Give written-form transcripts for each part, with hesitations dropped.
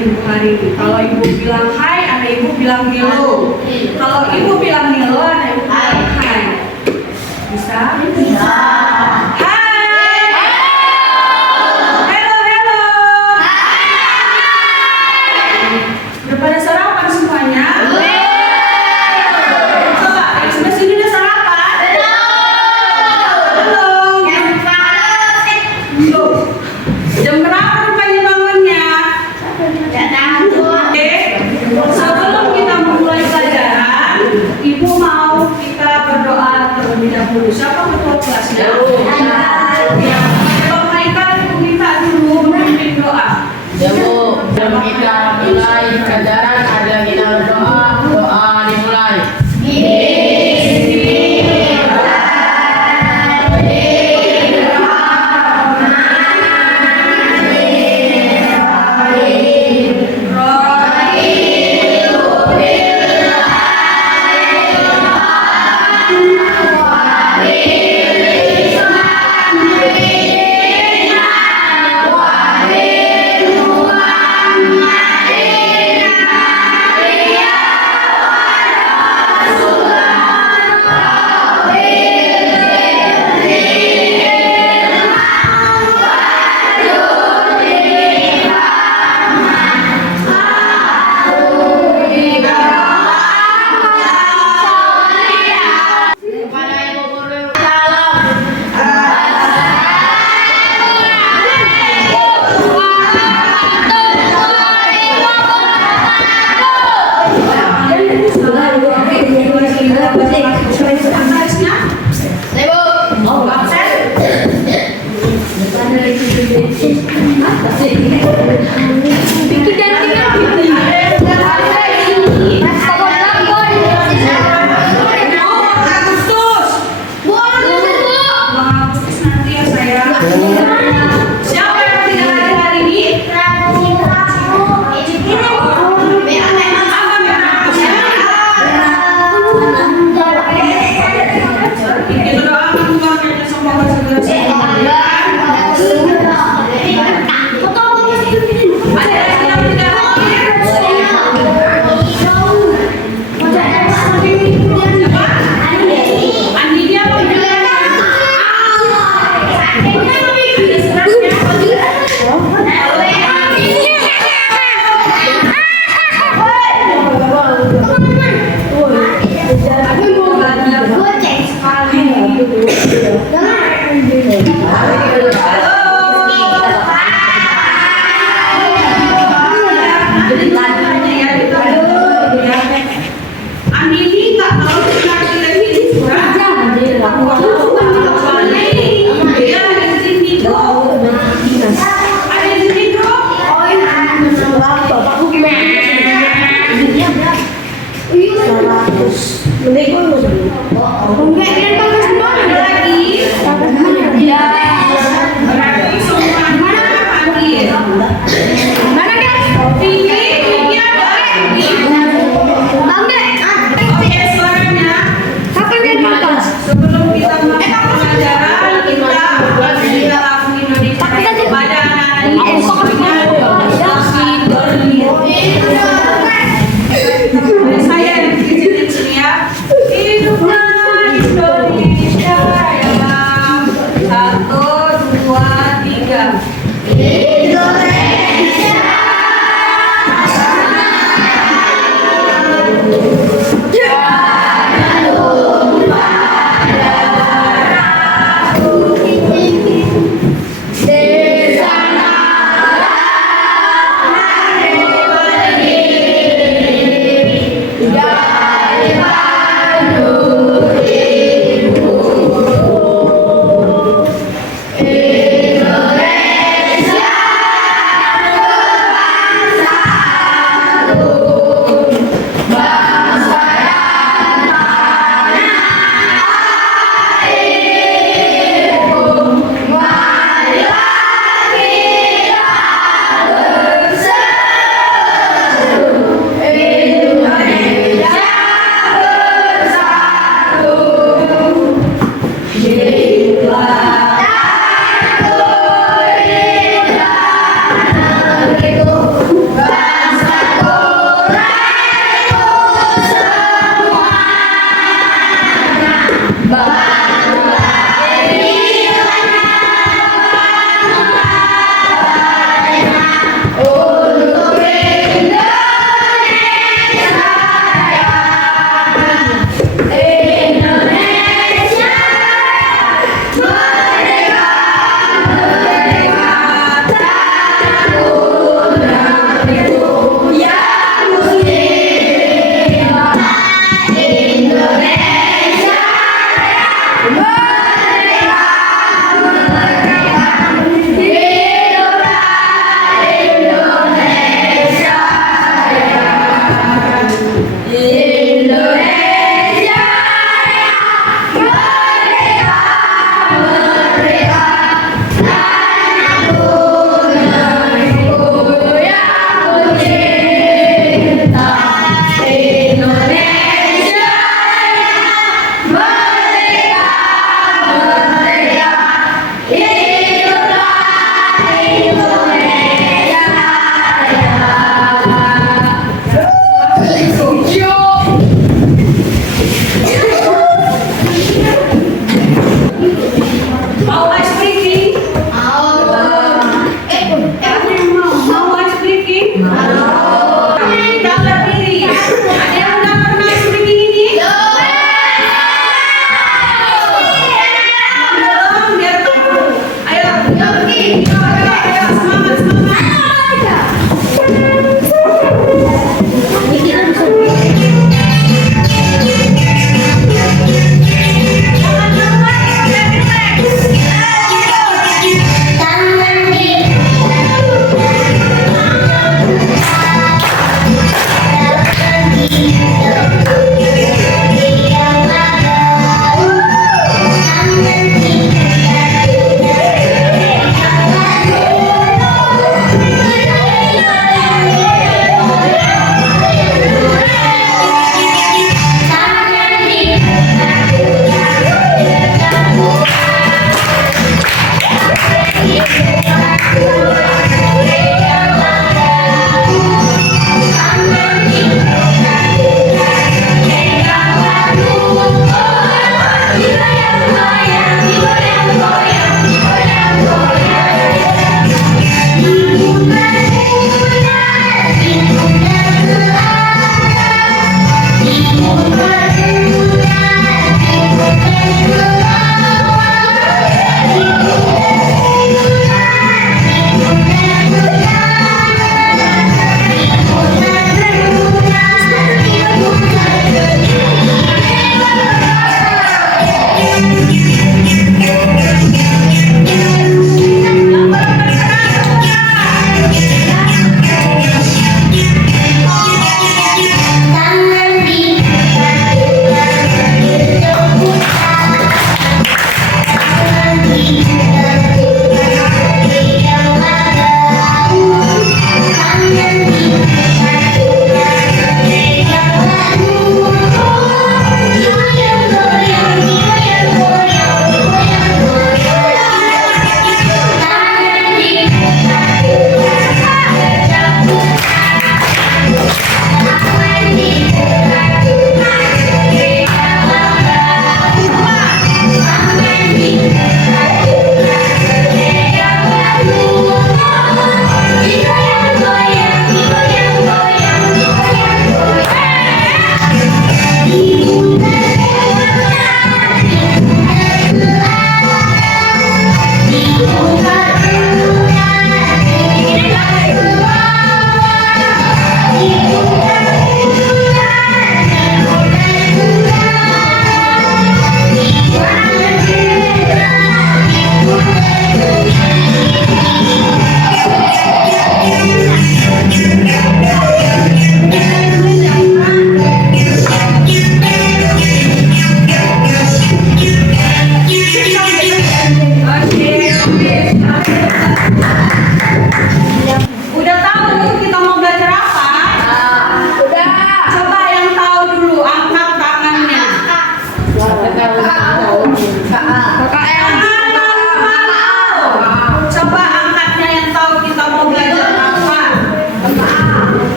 Ibu hari ini. Kalau Ibu bilang hai, ada Ibu bilang hello. Kalau Ibu bilang hello, ada Ibu bilang hai. Bisa? Bisa. Hai. Hello, hello. Udah pada sarapan semuanya? Coba, yang sebelah sini udah sarapan? Belum. Belum. Jam berapa rupanya bangunnya? Oke, sebelum kita memulai pelajaran, Ibu mau kita berdoa terlebih dahulu. Siapa ketua kelasnya? Ya, Bapak Haikal Ibu minta dulu memimpin doa. Ya Bu, sebelum kita mulai pelajaran ada kita berdoa, doa dimulai. Kepada Ibu Guru salam. Siapa yang tidak hadir hari ini? Kita doakan Tuhan kita semoga segera sembuh. Ada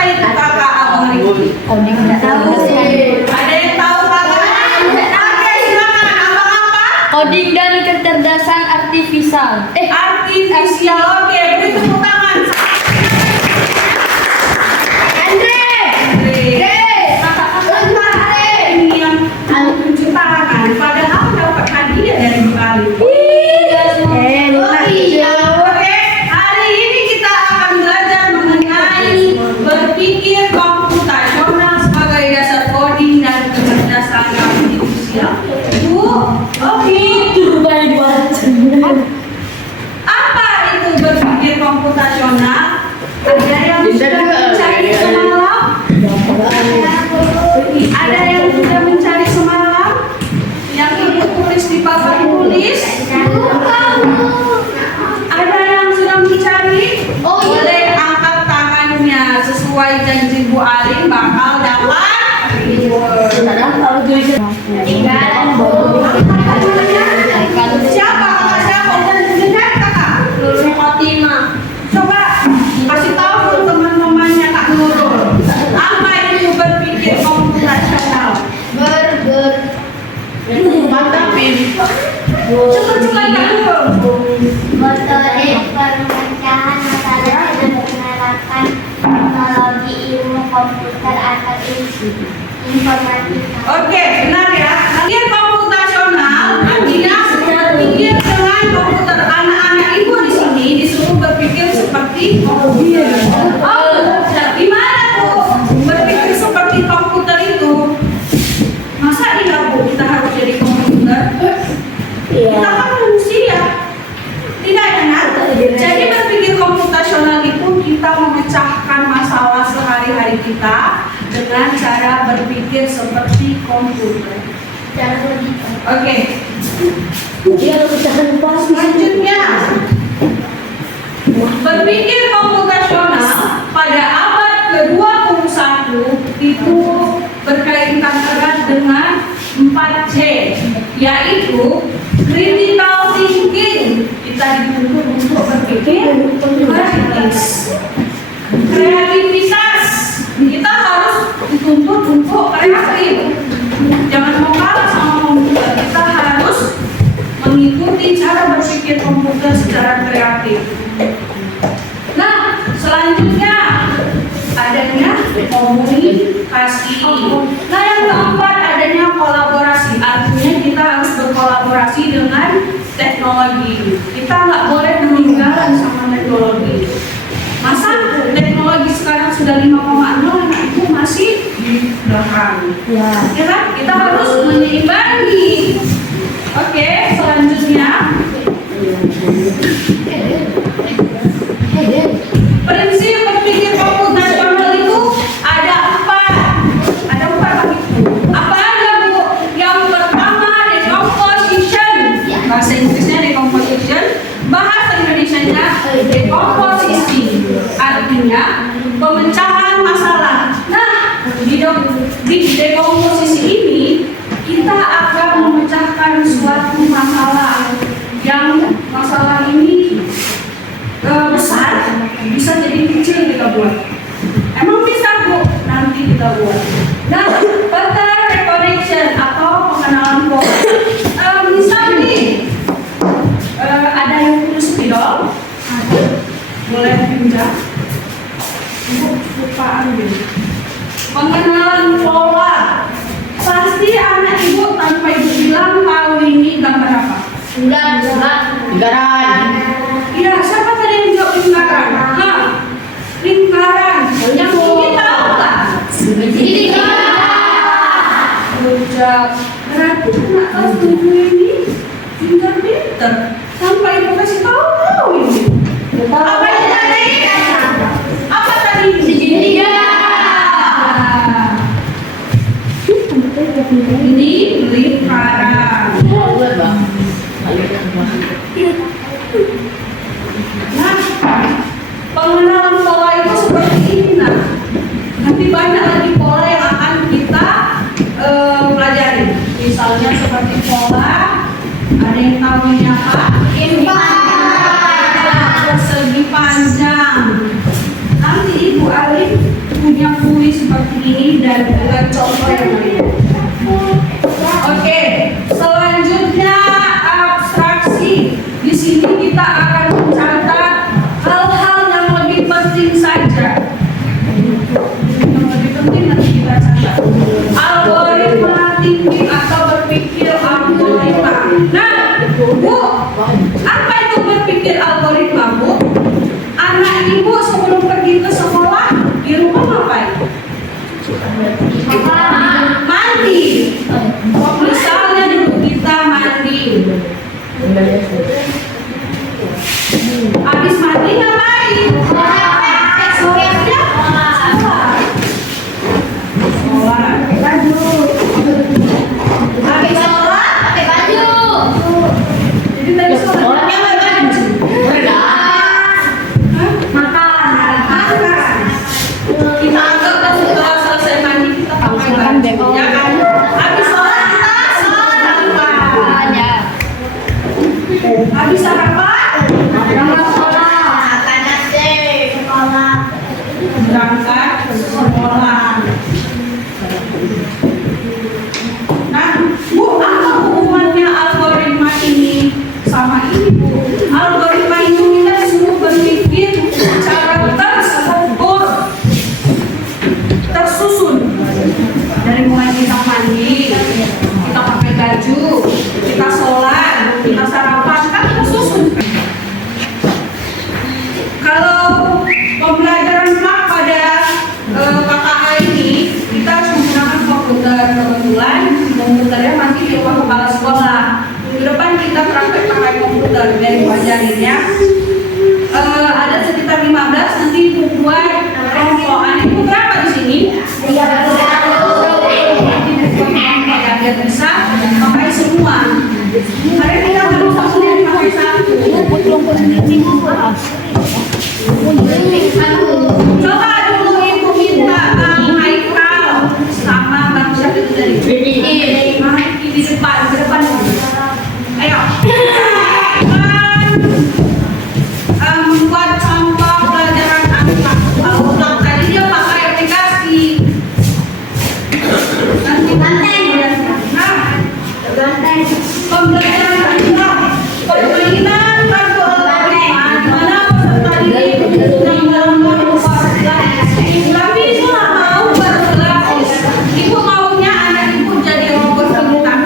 Apa itu kakak abang Riki? Coding Tahu. Ada yang tahu kakak? Oke, silakan. Abang apa? Coding dan kecerdasan artifisial. Artifisial. Oke, beri tepuk tangan. Andre. Ini yang mencuci tangan. Padahal dapat hadiah dari Bali. Oke, hari ini kita akan belajar mengenai berpikir komputasional sebagai dasar coding dan kecerdasan artifisial. Oke. Apa itu berpikir komputasional? Ada yang sudah mencari semalam? Ada yang sudah mencari semalam? Yang ibu tulis di papan tulis? Ada yang sudah mencari? Boleh angkat tangannya sesuai janji Bu Alin bakal dapat reward. Siapa kakak siapa? Udah dengar kakak? Nurul Khotimah. Coba kasih tahu teman-temannya Kak Nurul. Apa itu berpikir komputasional? Mantapin. Cepat-cepat Kak Nurul. Metode pemecahan masalah dengan menerapkan teknologi ilmu komputer atau informatika. Oke, benar ya. Berpikir komputasional artinya berpikir dengan komputer. Anak-anak ibu di sini disuruh berpikir seperti komputer. Oh, gimana tuh berpikir seperti komputer itu? Masa iya Bu kita harus jadi komputer? Kita kan manusia. Tidak ya Nat? Jadi berpikir komputasional itu kita memecahkan masalah sehari-hari kita dengan cara berpikir seperti komputer. Oke. Selanjutnya, berpikir komputasional pada abad ke-21 itu berkaitan erat dengan 4C, yaitu critical thinking. Kita dituntut untuk berpikir kritis. Kreativitas, kita harus dituntut untuk kreatif. Jangan mau kalah sama komputer. Kita harus mengikuti cara berpikir komputer secara kreatif. Nah, selanjutnya adanya komunikasi. Nah, yang keempat adanya kolaborasi. Artinya kita harus berkolaborasi dengan teknologi. Kita nggak boleh meninggalkan sama teknologi. Masa teknologi sekarang sudah 5,0, anak itu masih di belakang. Ya kan? Kita harus menyeimbangi. Oke, selanjutnya prinsip berpikir komputasional itu ada 4. Ada 4 itu. Apa aja Bu? Yang pertama decomposition. Bahasa Inggrisnya decomposition. Bahasa Indonesianya dekomposisi. Artinya pemecahan masalah. Nah, di dekomposisi ini kita akan memecahkan suatu masalah yang masalah ini besar bisa jadi kecil kita buat. Emang bisa Bu? Nanti kita buat. Nah, pattern recognition atau pengenalan pola. Misal nih ada yang tulis spidol, boleh pinjam. Ibu lupa ambil. Pengenalan pola. Pasti anak ibu tanpa ibu bilang tahu ini gambar apa? Lingkaran. Iya, siapa tadi yang jawab lingkaran? Hah? Lingkaran. Yang ini tahu nggak? Udah. Berarti anak kelas 7 ini pintar-pintar. Tanpa ibu kasih tahu ini. Apa itu tadi? Apa tadi? Segitiga. Ini lingkaran. Nah, pengenalan pola itu seperti ini. Nah, nanti banyak lagi pola yang akan kita pelajari. Misalnya seperti pola, ada yang tahu ini apa? Persegi panjang. Nanti Ibu Alin sini kita akan mencatat hal-hal yang lebih penting saja. Yang lebih penting nanti kita catat. Algoritma thinking atau berpikir algoritma. Nah, Bu, apa itu berpikir algoritma, Bu? Anak ibu sebelum pergi ke sekolah di rumah ngapain? Mandi. Misalnya dulu kita mandi. Habis mandi ngapain? Sholatnya? Sholat. Habis sholat? Pakai baju. Jadi tadi sholatnya baju. Makan. Kita anggap kan setelah selesai mandi kita pakai baju. Ya kan? Habis sholat kita sarapan. Ya. Habis sarapan? Berangkat ke sekolah. Nah, Bu, apa hubungannya algoritma ini sama ini, Bu? Algoritma itu kita disuruh berpikir secara terstruktur, tersusun. Dari mulai kita mandi, kita pakai baju, kita sholat, kita sarapan, kan tersusun. Kalau pembelajaran mak pada KKA ini, kita harus menggunakan komputer. Kebetulan komputernya masih di rumah kepala sekolah. Di depan kita praktek pakai komputer dan diajarinnya. Ada sekitar 15, nanti ibu buat kelompokan. Ibu berapa di sini? Biar bisa pakai semua. Hari ini kita harus langsung pakai satu. Coba dulu ibu minta Bang Haikal sama Bang Syafir itu dari di depan. Ayo. Buat contoh pelajaran anak. Kalau tadi dia pakai aplikasi. Nanti pembelajaran anak. Permainan kartu algoritma. Dimana peserta didik yang dalam tapi ibu nggak mau berkelas. Ibu maunya anak ibu jadi robot pintar.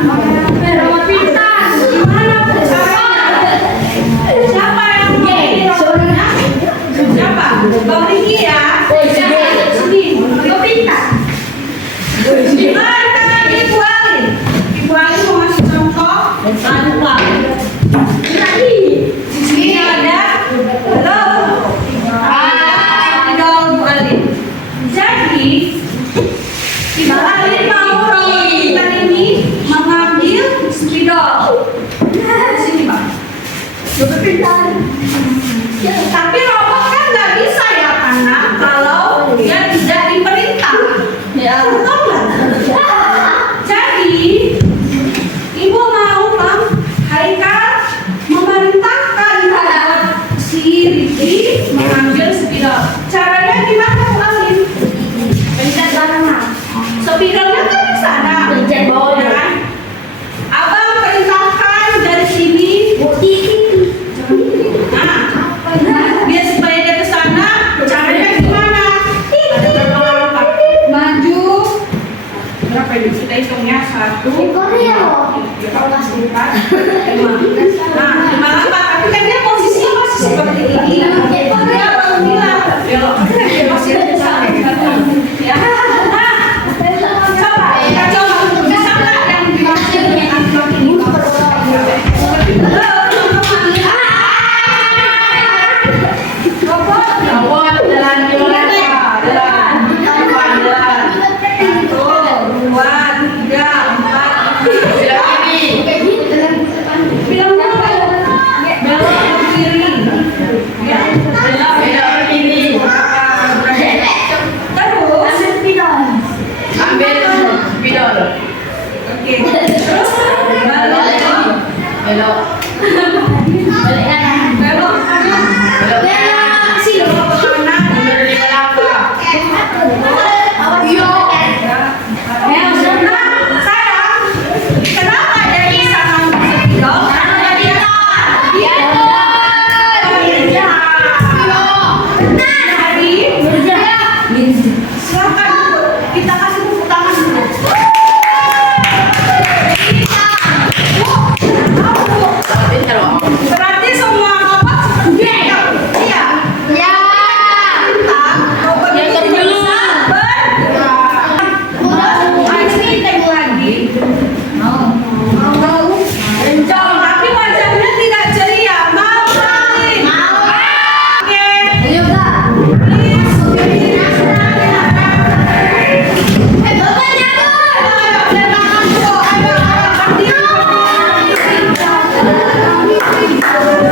Robot pintar. Gimana caranya? Siapa yang jadi robotnya? Siapa? Bang Riki ya. Sini. Robot pintar. Gimana tangan Ibu Ali? Ibu Ali mau ngasih contoh. Tanpa. Tadi di sini ada. Halo. Bu Ali. Jadi, Ibu Ali mau robot pintar ini mengambil spidol. Sini Pak. Robot pintar. Tapi robot kan nggak bisa ya anak kalau dia tidak diperintah. Ya, betul nggak? Jadi, Ibu mau Bang Haikal memerintahkan si Riki mengambil spidol. Caranya gimana Bu Alin? Pencet mana? Spidolnya kan di sana. Pencet bawah ya kan? Abang perintahkan dari sini. Nah, biasanya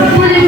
Boleh